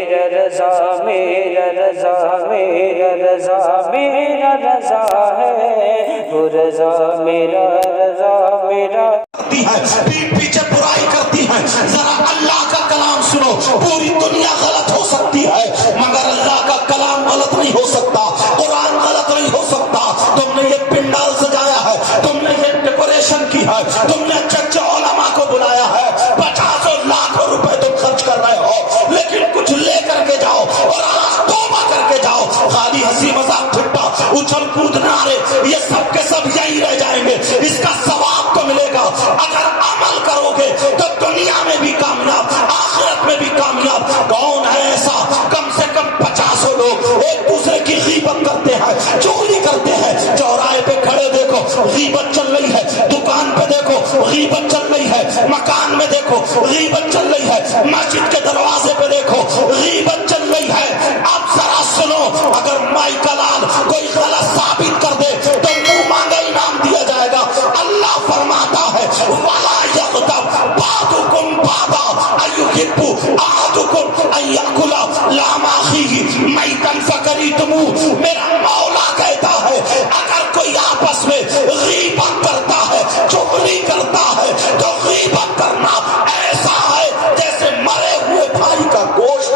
میرا رضا میرا رضا میرا رضا میرا رضا ہے، وہ رضا میرا رضا میرا پیٹ پیچھے برائی کرتی ہے. ذرا اللہ کا کلام سنو. پوری دنیا غلط ہو سکتی ہے مگر اللہ کا کلام غلط نہیں ہو سکتا. قرآن غلط نہیں ہو سکتا. تم نے یہ پنڈال سجایا ہے, تم نے یہ ڈیکوریشن کی ہے, تم نے اچھے اچھے علماء کو بلایا ہے, 50 لاکھ روپے تم خرچ کر رہے ہو, لیکن کچھ لے کر کے جاؤ اور آج توبہ کر کے جاؤ. خالی ہنسی مذاق ٹھٹا اچھل کود نعرے یہ سب کے سب یہی رہ جائیں گے. اس کا ثواب تو ملے گا اگر عمل کرو گے تو دنیا میں بھی کامیاب آخرت میں بھی کامیاب. کون ہے ایسا؟ کم سے کم 50 لوگ ایک دوسرے کی غیبت کرتے ہیں, چغلی کرتے ہیں. چوراہے پہ کھڑے دیکھو غیبت چل رہی ہے, دکان پہ دیکھو غیبت چل رہی ہے, مکان میں دیکھو غیبت چل رہی ہے, مسجد کے دروازے پہ دیکھو غیبت چل رہی ہے. اب ذرا سنو, اگر مائی کا لال کوئی غلط ثابت کر دے تو منہ مانگا انعام دیا جائے گا. اللہ فرماتا ہے وَلَا يَغْتَبْ بَعْضُكُمْ بَعْضًا أَيُحِبُّ أَحَدُكُمْ أَن يَأْكُلَ لَحْمَ أَخِيهِ مَيْتًا فَكَرِهْتُمُوهُ. میرا مولا کہتا ہے اگر کوئی آپس میں غیبت کرتا ہے, چغلی کرتا ہے, تو غیبت کرنا ایسا ہے جیسے مرے ہوئے بھائی کا گوشت.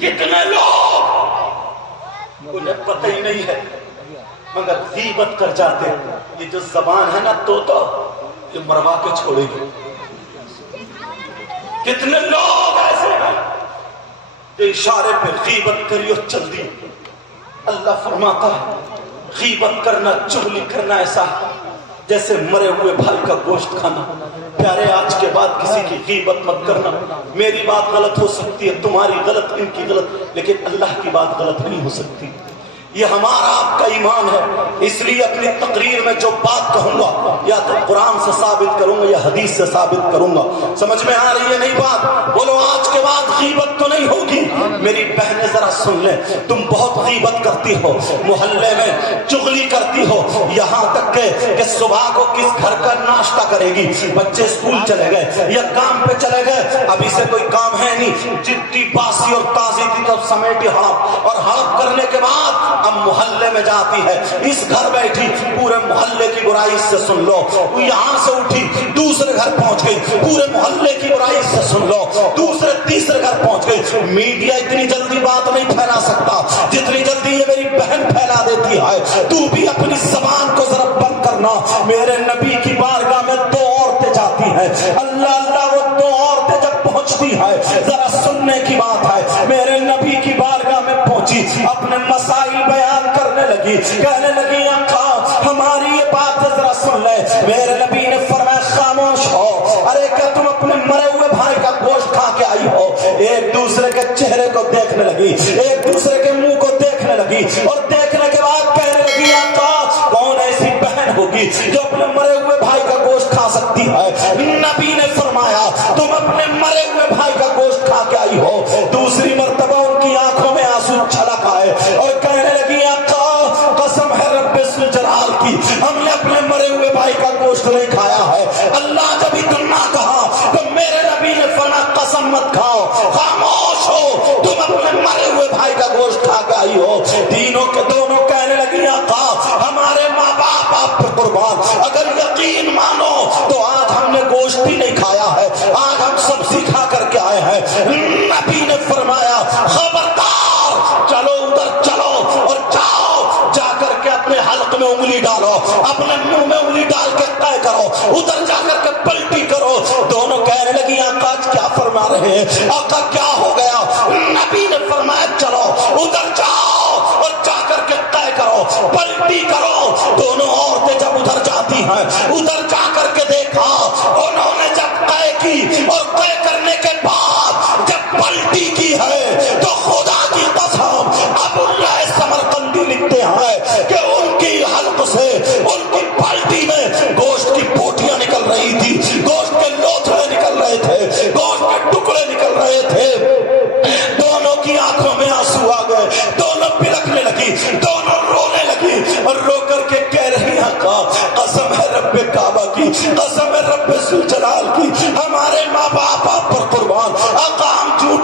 کتنے لوگ انہیں پتہ ہی نہیں ہے مگر غیبت کر جاتے ہیں. یہ جو زبان ہے نا تو یہ مروا کے چھوڑے گی. کتنے لوگ ایسے ہیں کہ اشارے پہ غیبت کری اور چل دی. اللہ فرماتا ہے غیبت کرنا چغلی کرنا ایسا جیسے مرے ہوئے بھائی کا گوشت کھانا. پیارے آج کے بعد کسی کی غیبت مت کرنا. میری بات غلط ہو سکتی ہے, تمہاری غلط, ان کی غلط, لیکن اللہ کی بات غلط نہیں ہو سکتی. یہ ہمارا آپ کا ایمان ہے. اس لیے اپنی تقریر میں جو بات کہوں گا یا تو قرآن سے ثابت کروں گا یا حدیث سے ثابت کروں گا. سمجھ میں آ رہی ہے نہیں بات؟ بولو آج کے بعد غیبت تو نہیں ہوگی. میری بہنیں ذرا سن لیں, تم بہت غیبت کرتی ہو, محلے میں چغلی کرتی ہو, یہاں تک کہ صبح کو کس گھر کا ناشتہ کرے گی, بچے اسکول چلے گئے یا کام پہ چلے گئے, ابھی سے کوئی کام ہے نہیں, جتنی باسی اور تازی تھی تو سمیٹی ہڑپ, اور ہڑپ کرنے کے بعد اب محلے میں جاتی ہے. اس گھر بیٹھی پورے محلے کی برائی سے سن لو, یہاں سے اٹھی دوسرے گھر پہنچ گئی, پورے محلے کی برائی سے سن لو, دوسرے تیسرے گھر پہنچ گئی. میڈیا اتنی جلدی بات نہیں پھیلا سکتا جتنی جلدی یہ میری بہن پھیلا دیتی ہے. تو بھی اپنی زبان کو ذرا بند کرنا. میرے نبی کی بارگاہ میں 2 عورتیں جاتی ہیں, اللہ اللہ وہ 2 عورتیں جب پہنچتی ہے ذرا سننے کی بات ہے. میرے نبی کی بارگاہ میں پہنچی, اپنے مسائل بیان کرنے لگی, کہنے لگی آقا ہماری یہ بات ذرا سن لے. میرے نبی نے فرمایا خاموش ہو. ارے کیا تم اپنے مرے ہوئے بھائی کا گوشت کھا کے آئی ہو؟ ایک دوسرے کے چہرے کو دیکھنے لگی, ایک دوسرے کے منہ کو دیکھنے لگی, اور دیکھنے کے بعد کہنے لگی آقا کون ایسی بہن ہوگی جو اپنے مرے ہوئے بھائی کا گوشت کھا سکتی ہے؟ نبی نے فرمایا تم اپنے مرے ہوئے بھائی کا گوشت کھا کے آئی ہو. دوسری مرتبہ ان کی آنکھوں میں آنسو چھلک آئے اور کہنے لگی آقا قسم ہے رب ذوالجلال کی ہم نے اپنے مرے ہوئے بھائی کا گوشت نہیں کھایا ہے. اللہ جب اتنا کہا تو میرے نبی نے فرمایا قسم مت کھاؤ, خاموش ہو, تم اپنے مرے ہوئے بھائی کا گوشت کھا کے آئی ہو. تینوں کے دونوں کہنے لگی آقا ہمارے ماں باپ آپ پر قربان, اگر یقین مانو تو آج ہم نے گوشت بھی نہیں کھایا ہے, آج ہم سبزی کھا کر کے آئے ہیں. نبی نے فرمایا خبردار, چلو ادھر چلو اور جاؤ, جا کر کے اپنے حلق میں انگلی ڈالو, اپنے منہ میں انگلی ڈال کے طے کرو, ادھر جا کر کے پلٹی کرو. دونوں کہنے لگی آقا کیا فرما رہے ہیں, آقا کیا ہو گیا؟ نبی نے فرمایا چلو ادھر جاؤ اور جا کر کے طے کرو, پلٹی کرو. دونوں عورتیں جب ادھر جاتی ہیں, ادھر جا کر کے دیکھا انہوں نے جب طے کی اور طے کرنے کے بعد جب پلٹی کی ہے تو خدا کی قسم ابو اللہ سمرقندی لکھتے ہیں کہ ان کی حلق سے ان کی پلٹی میں گوشت کی پوٹیاں نکل رہی تھی, گوشت کے لوتھڑے نکل رہے تھے, گوشت کے ٹکڑے نکل رہے تھے. دونوں کی آنکھوں میں آنسو آ گئے, دونوں بلکنے لگی, دونوں رونے لگی اور رو کر کے کہہ رہی آقا قسم ہے رب کعبہ کی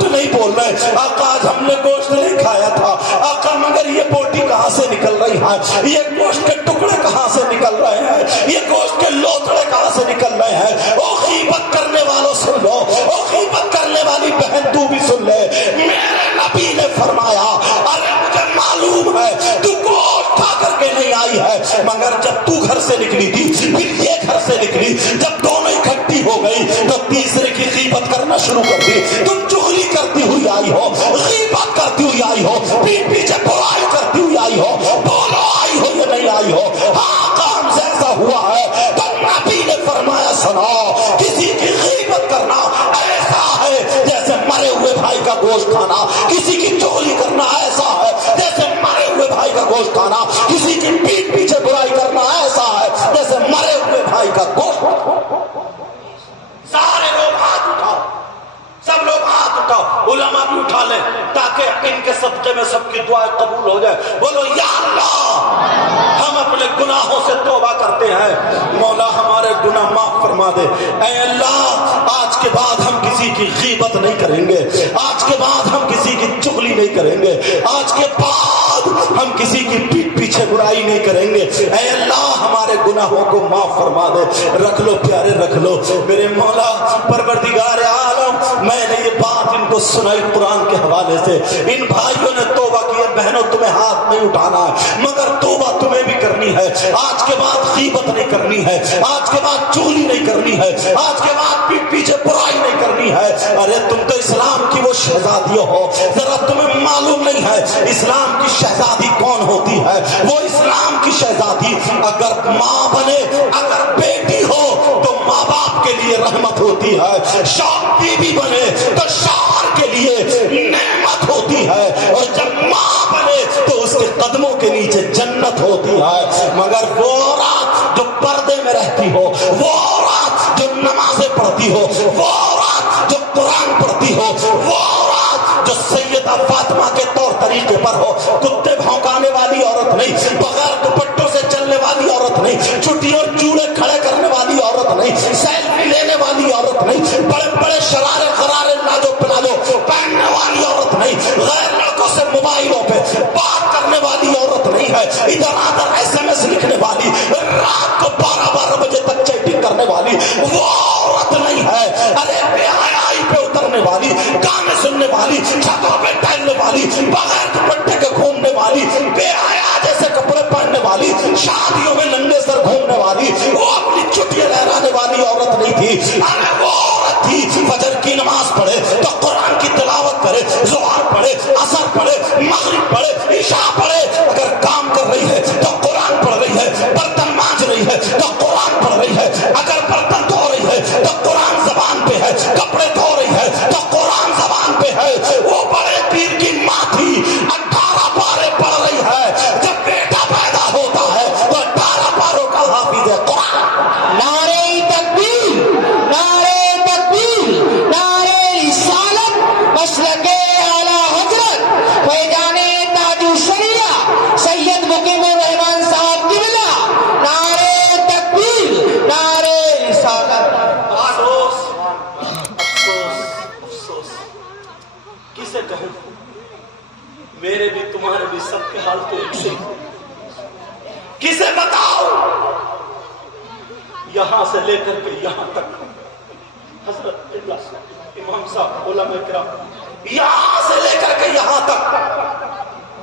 نہیں بول رہے آقا آج ہم نے گوشت نہیں کھایا تھا آقا مگر یہ بوٹی کہاں سے نکل رہی ہے یہ گوشت کے ٹکڑے کہاں سے نکل رہے ہیں یہ گوشت کے لوتڑے کہاں سے نکل رہے ہیں او غیبت کرنے والوں سن لو او غیبت کرنے والی بہن تو بھی سن لے میرے نبی نے فرمایا ارے مجھے معلوم ہے تو گوشت کھا کر کے نہیں آئی ہے مگر جب تو گھر سے نکلی تھی پھر یہ گھر سے نکلی جب دونوں اکٹھی ہو گئی تو تیسرے کی غیبت کرنا شروع کر دی تم چغلی کرتی ہوئی آئی ہو غیبت کرتی ہوئی آئی ہو پیٹ پیچھے برائی کرتی ہوئی آئی ہو بولو آئی ہو یا نہیں آئی ہو ہاں کام سے ایسا ہوا ہے تو نبی نے فرمایا سنا کسی کی غیبت کرنا ایسا ہے جیسے مرے ہوئے بھائی کا گوشت کھانا کسی کی چغلی کرنا ایسا ہے جیسے مرے ہوئے بھائی کا گوشت کھانا کسی کی پیٹ پیچھے برائی کرنا ایسا ہے جیسے مرے ہوئے بھائی کا گوشت سارے لوگ ہاتھ اٹھاؤ سب لوگ ہاتھ اٹھاؤ علماء بھی اٹھا لیں تاکہ ان کے صدقے میں سب کی دعائیں قبول ہو جائے بولو یا اللہ ہم اپنے گناہوں سے توبہ کرتے ہیں مولا ہمارے گناہ معاف فرما دے اے اللہ آج کے بعد ہم کسی کی غیبت نہیں کریں گے آج کے بعد ہم کسی کی چغلی نہیں کریں گے آج کے بعد ہم کسی کی پیٹ پیچھے برائی نہیں کریں گے اے اللہ ہمارے گناہوں کو معاف فرما دے رکھ لو پیارے رکھ لو میرے مولا پروردگار عالم میں نے یہ بات ان کو سنائی قرآن کے حوالے سے ان بھائیوں نے توبہ کی ہے بہنوں تمہیں ہاتھ نہیں اٹھانا ہے مگر توبہ تمہیں بھی کرنی ہے آج کے بعد غیبت نہیں کرنی ہے آج کے بعد چغلی نہیں کرنی ہے آج کے بعد پیٹ پیچھے برائی نہیں کرنی ہے ارے تم تو اسلام کی وہ شہزادیوں ہو ذرا تمہیں معلوم نہیں ہے اسلام کی شہزادی کون ہوتی ہے وہ اسلام کی شہزادی اگر ماں بنے اگر بیٹی ہو تو ماں باپ کے لیے رحمت ہوتی ہے شوہر بیوی بنے تو شوہر کے لیے نعمت ہوتی ہے اور جب ماں بنے تو اس کے قدموں کے نیچے جنت ہوتی ہے مگر وہ عورت جو پردے میں رہتی ہو وہ عورت جو نمازیں پڑھتی ہو وہ عورت جو قرآن پڑھتی ہو وہ عورت جو سیدہ فاطمہ کے طور طریقے پر ہو کتے بھونکانے والی عورت نہیں بغیر دوپٹوں سے چلنے والی عورت نہیں چھٹیوں چوڑے کھڑے کرنے والی عورت نہیں سیلفی لینے والی عورت نہیں بڑے بڑے شرارے غرارے لاجو پلازو پہننے والی عورت نہیں غیر لڑکوں سے موبائلوں پہ بات کرنے والی عورت نہیں ہے ادھر ادھر SMS لکھنے والی رات کو 12 بجے تک چیٹنگ کرنے والی وہ عورت نہیں ہے ارے بے حیائی پہ اترنے والی گانے سننے والی چھتوں پہ ٹہلنے والی بغیر دوپٹے کے گھومنے والی بے حیا جیسے کپڑے پہننے والی شادیوں میں ننگے سر گھومنے والی وہ اپنی چھٹیاں لہرانے والی عورت نہیں تھی ارے وہ عورت تھی فجر کی نماز پڑھے تو قرآن کی تلاوت کرے ظہر پڑھے عصر پڑھے مغرب پڑھے عشاء پڑھے اگر کام کر رہی ہے تو قرآن پڑھ رہی ہے برتن مانج رہی ہے تو قرآن پڑھ رہی ہے اگر برتن دھو رہی ہے تو قرآن زبان پہ ہے کپڑے دھو رہی ہے تو قرآن زبان پہ ہے وہ بڑے پیر کی ماں تھی 18 پارے پڑھ رہی ہے جب بیٹا پیدا ہوتا ہے تو 18 پاروں کا حافظ ہے قرآن نعرہ تکبیر نعرہ تکبیر نعرہ رسالت مسلک اعلی حضرت فیضان تاج الشریعہ سید مقیم الرحمان صاحب کی بلا نعرہ تکبیر نعرہ رسالت افسوس افسوس کسے کہوں میرے بھی تمہارے بھی سب کے حال تو ایک سے کسے بتاؤ یہاں سے لے کر کے یہاں تک حضرت امام صاحب علماء کرام یہاں سے لے کر کے یہاں تک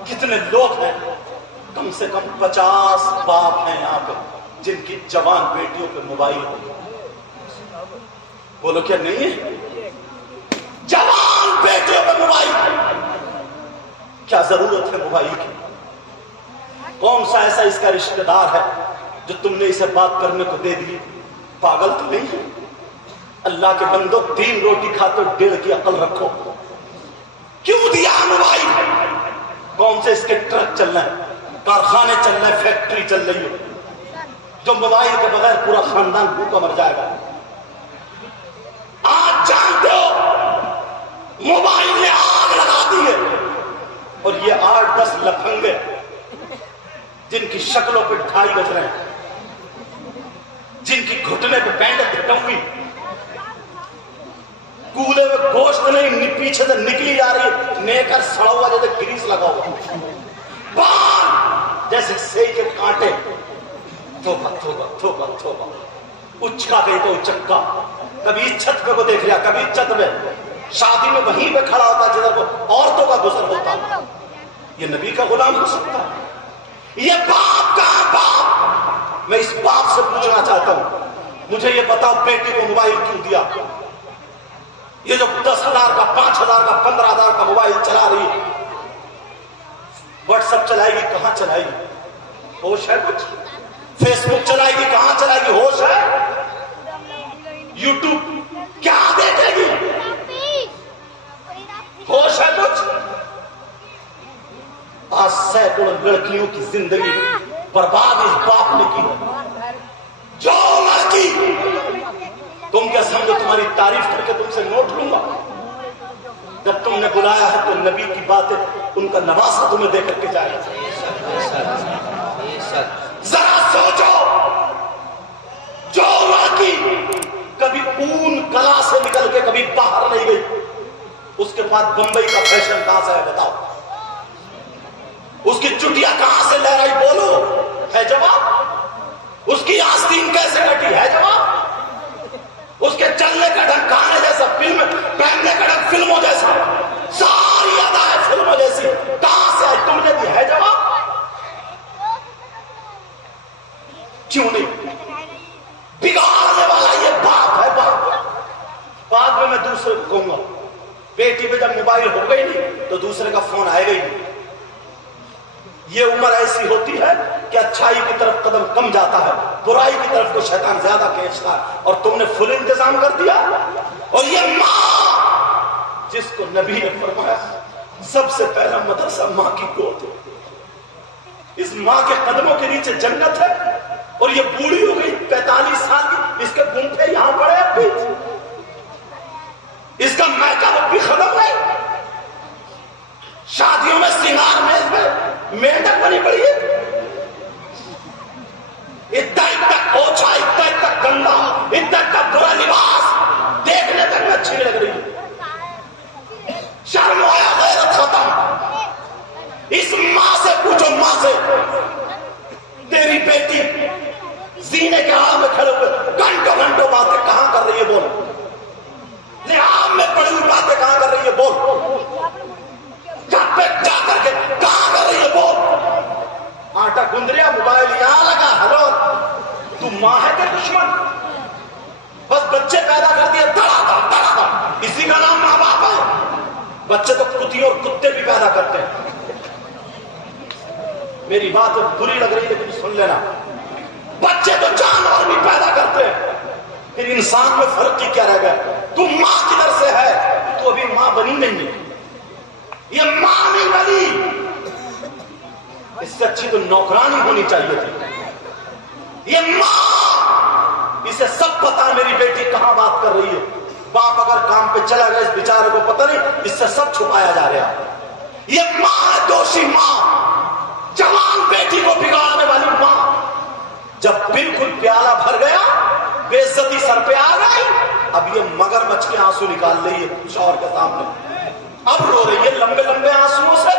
کتنے لوگ ہیں کم سے کم 50 باپ ہیں یہاں پہ جن کی جوان بیٹیوں پہ موبائل ہو بولو کیا نہیں ہے جوان بیٹیوں پہ موبائل کیا ضرورت ہے موبائل کی کون سا ایسا اس کا رشتہ دار ہے جو تم نے اسے بات کرنے کو دے دی پاگل تو نہیں ہے اللہ کے بندو 3 روٹی کھاتے 1.5 کی عقل رکھو کیوں دیا موبائل کون سے اس کے ٹرک چل رہے ہیں کارخانے چل رہے ہیں فیکٹری چل رہی ہے جو موبائل کے بغیر پورا خاندان بھوکا مر جائے گا آج جانتے ہو موبائل نے آگ لگا دی ہے اور یہ 8-10 لفنگے جن کی شکلوں پہ 2.5 بج رہے ہیں جن کی گھٹنے پہ بینڈ ٹموی کولے میں گوشت نہیں پیچھے سے نکلی جا رہی ہے، نیکر سڑا ہوا جیسے گریس لگا ہوا، بال جیسے سیئی کے کانٹے، توبہ توبہ توبہ توبہ، اچکا گئی تو چکا، کبھی اس چھت پہ کو دیکھ لیا، کبھی اس چھت پہ، شادی میں وہیں پہ کھڑا ہوتا جدھر کو عورتوں کا گزر ہوتا. یہ نبی کا غلام ہو سکتا ہے؟ یہ باپ کا باپ. میں اس باپ سے پوچھنا چاہتا ہوں، مجھے یہ بتاؤ بیٹی کو موبائل کیوں دیا؟ یہ جو 10,000 کا 5,000 کا 15,000 کا موبائل چلا رہی ہے، واٹس ایپ چلائے گی کہاں چلائے گی؟ ہوش ہے کچھ؟ فیس بک چلائے گی کہاں چلائے گی؟ ہوش ہے؟ یوٹیوب کیا دیکھے گی؟ ہوش ہے کچھ؟ آج سینکڑوں لڑکیوں کی زندگی برباد اس باپ نے کی. جو لڑکی تم کیا سمجھو تمہاری تعریف کر کے تم سے نوٹ لوں گا؟ جب تم نے بلایا ہے تو نبی کی باتیں ان کا نواسہ تمہیں دے کر کے جائے گا. ذرا سوچو، جو لڑکی کبھی اون کلا سے نکل کے کبھی باہر نہیں گئی، اس کے بعد بمبئی کا فیشن کہاں سے ہے بتاؤ؟ اس کی چٹیا کہاں سے لہرائی؟ بولو، ہے جواب؟ اس کی آستین کیسے کٹی؟ ہے جواب؟ اس کے چلنے کا ڈھنگ کہاں ہے جیسا؟ فلم پہننے کا ڈھنگ فلموں جیسا، ساری ادائیں فلموں جیسی، کہاں سے آئی؟ تم نے دی. ہے جواب؟ کیوں نہیں؟ بگاڑنے والا یہ باپ ہے. باپ بعد میں دوسرے کو کہوں گا، بیٹی پہ جب موبائل ہو گئی نہیں تو دوسرے کا فون آئے گا ہی نہیں. یہ عمر ایسی ہوتی ہے کہ اچھائی کی طرف قدم کم جاتا ہے، برائی کی طرف کو شیطان زیادہ کھینچتا ہے، اور تم نے فل انتظام کر دیا. اور یہ ماں جس کو نبی نے فرمایا سب سے پہلا مدرسہ ماں کی گود ہے، اس ماں کے قدموں کے نیچے جنت ہے. اور یہ بوڑھی ہو گئی 45 سال کی، اس کے گنٹھے یہاں پڑے اب بھی، اس کا میک اپ بھی ختم ہے. شادیوں میں سنگار میز میں مینڈک بنی پڑی ہے، اتنا اوچھا، اتنا گندا، اتنا برا لباس دیکھنے تک میں اچھی لگ رہی ہے. شرم آیا، غیرت ختم. اس ماں سے پوچھو، ماں سے، تیری بیٹی زینے کے حال میں کھڑے ہوئے گھنٹوں گھنٹوں باتیں کہاں کر رہی ہے؟ بول. لحاظ میں پڑی ہوئی باتیں کہاں کر رہی ہے؟ بول. چھت پہ جا کر کے کہاں کر رہی ہے؟ بول. آٹا گندریا موبائل یہاں لگا. ہلو، تو ماں ہے کہ دشمن؟ بس بچے پیدا کر دیے دھڑا دھڑا، اسی کا نام ماں باپ ہے. بچے تو کتیوں اور کتے بھی پیدا کرتے ہیں. میری بات بری لگ رہی ہے لیکن سن لینا، بچے تو جانور بھی پیدا کرتے ہیں، پھر انسان میں فرق کی کیا رہ گیا؟ تو ماں کدھر سے ہے؟ تو ابھی ماں بنی نہیں ہے. یہ ماں نہیں بنی، اس سے اچھی تو نوکرانی ہونی چاہیے تھی. یہ ماں، اسے سب پتا میری بیٹی کہاں بات کر رہی ہے. باپ اگر کام پہ چلا گیا، اس بیچارے کو پتہ نہیں، اس سے سب چھپایا جا رہا ہے. یہ ماں ہے دوشی ماں، جوان بیٹی کو بگاڑنے والی ماں. جب بالکل پیالہ بھر گیا، بے عزتی سر پہ آ گئی، اب یہ مگرمچھ کے آنسو نکال رہی ہے شوہر کے سامنے. اب رو رہی ہے لمبے لمبے آنسوؤں سے.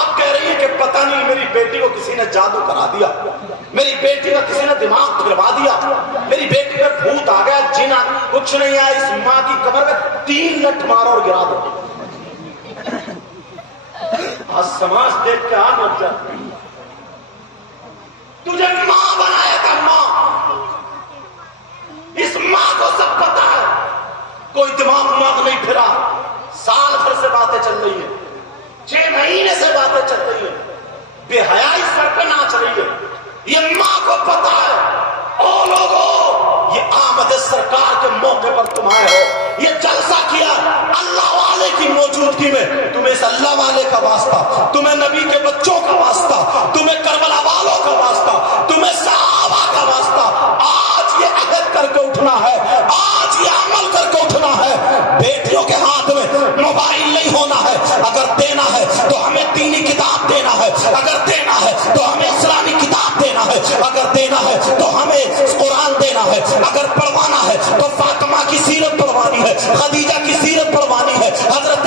اب کہہ رہی ہے کہ پتہ نہیں میری بیٹی کو کسی نے جادو کرا دیا، میری بیٹی کا کسی نے دماغ پھروا دیا، میری بیٹی پہ بھوت آ گیا، جن آ گیا. کچھ نہیں آیا، اس ماں کی کمر میں 3 لت مارو اور گرا دو. آج سماج دیکھ کے آگ لگ جاتی. تجھے ماں بنایا تھا ماں، اس ماں کو سب پتا ہے. کوئی دماغ نہیں پھرا. سال بھر سے باتیں چل رہی ہیں، 6 مہینے سے باتیں چل رہی ہیں، بے حیائی سر پہ ناچ رہی ہے. یہ ماں کو پتا ہے. او لوگوں، یہ آمد سرکار کے موقع پر تم آئے ہو، یہ جلسہ کیا اللہ والے کی موجودگی میں. تمہیں اس اللہ والے کا واسطہ، تمہیں نبی کے بچوں کا واسطہ، تمہیں کربلا والوں کا واسطہ، تمہیں صحابہ کا واسطہ. آج یہ عہد کر کے اٹھنا ہے، آج یہ عمل کر کے اٹھنا ہے. بیٹیوں کے ہاتھ میں موبائل نہیں ہونا ہے. اگر دینا ہے تو ہمیں دینی کتاب دینا ہے، اگر دینا ہے تو ہمیں اسلامی کتاب دینا ہے، اگر دینا ہے تو ہمیں قرآن دینا ہے، اگر پڑھوانا ہے تو فاطمہ کی سیرت پڑھوانی ہے، خدیجہ کی سیرت پڑھوانی ہے، حضرت